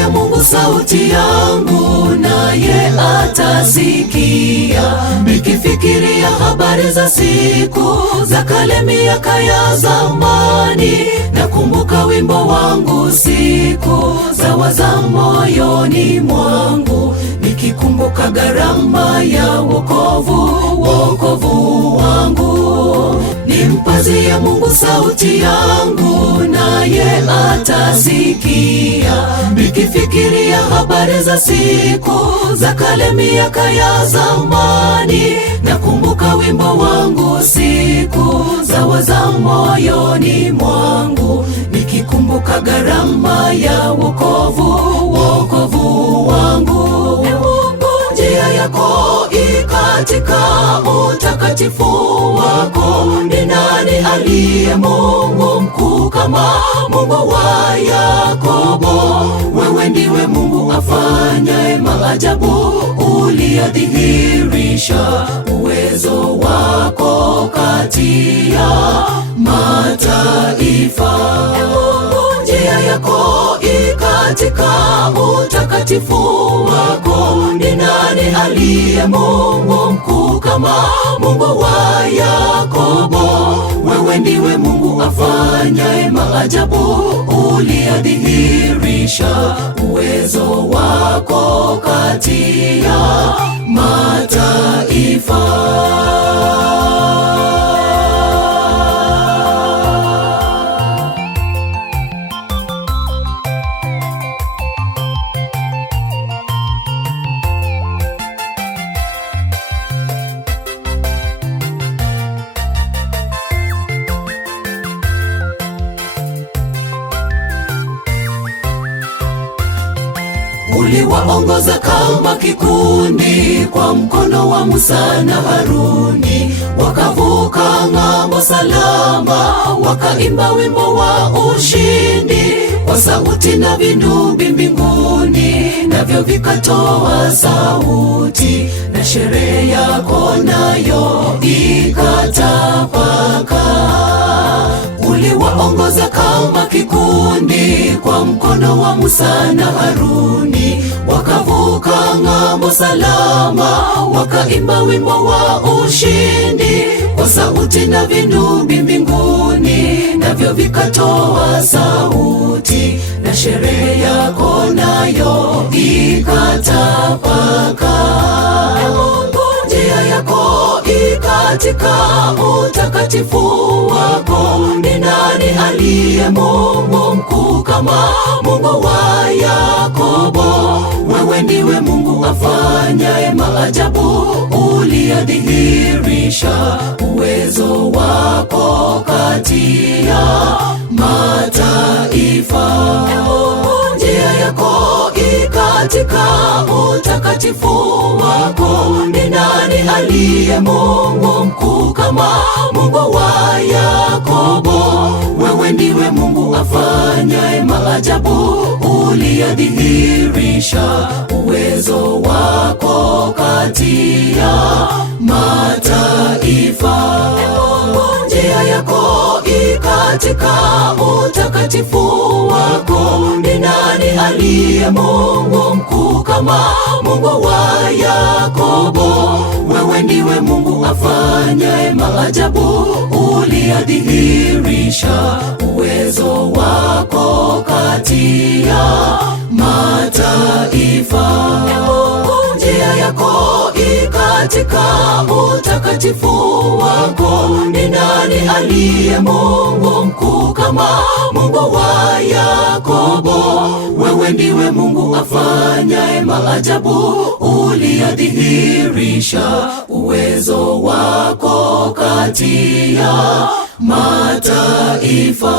Nimpazie Mungu sauti yangu, naye atasikia. Nikifikiria habari za siku za kale, miaka ya zamani, nakumbuka wimbo wangu siku za moyoni mwangu. Nikikumbuka gharama ya wokovu wangu. Nimpazie Mungu sauti yangu, naye atasikia. Nikifikiria habari za siku za kale, miaka ya zamani, nakumbuka wimbo wangu siku za moyoni mwangu. Nikikumbuka gharama ya wokovu wangu. Njia yako ikatika utakatifu wako. Ni nani aliye Mungu mkuu kama Mungu wa Yakobo? Wewe ndiwe Mungu afanyaye maajabu, uliyadhihirisha uwezo wako kati ya mataifa. Njia yako ikatika utakatifu wako. Ni nani aliye Mungu mkuu kama Mungu wa Yakobo? Wewe ndiwe Mungu afanyaye maajabu, uliyadhihirisha uwezo wako kati ya mataifa. Uliwaongoza kama kikundi kwa mkono wa Musa na Haruni, wakavuka ng'ambo salama, wakaimba wimbo wa ushindi kwa sauti na vinubi mbinguni, navyo vikatoa sauti, na sherehe yako nayo ikatapaka. Uliwaongoza kama kikundi kwa mkono wa Musa na Haruni, wakavuka ng'ambo salama, wakaimba wimbo wa ushindi kwa sauti na vinubi mbinguni, navyo vikatoa sauti, na sherehe yako nayo ikatapaka. Njia yako ikatika utakatifu wako. Ni nani aliye Mungu mkuu kama Mungu wa Yakobo? Wewe ndiwe Mungu afanyaye maajabu, uliyadhihirisha uwezo wako kati ya mataifa. Njia yako ikatika utakatifu wako. Ni nani aliye Mungu mkuu kama Mungu wa Yakobo? Wewe ndiwe Mungu afanyaye maajabu, uliyadhihirisha uwezo wako kati ya mataifa. Njia yako ikatika utakatifu wako. Ni nani aliye Mungu mkuu kama Mungu wa Yakobo? Wewe ndiwe Mungu afanyaye maajabu, uliyadhihirisha uwezo wako kati ya mataifa. Njia yako ikatika utakatifu wako. Ni nani aliye Mungu mkuu kama Mungu wa Yakobo? Wewe ndiwe Mungu afanyaye maajabu, uliyadhihirisha uwezo wako kati ya mataifa.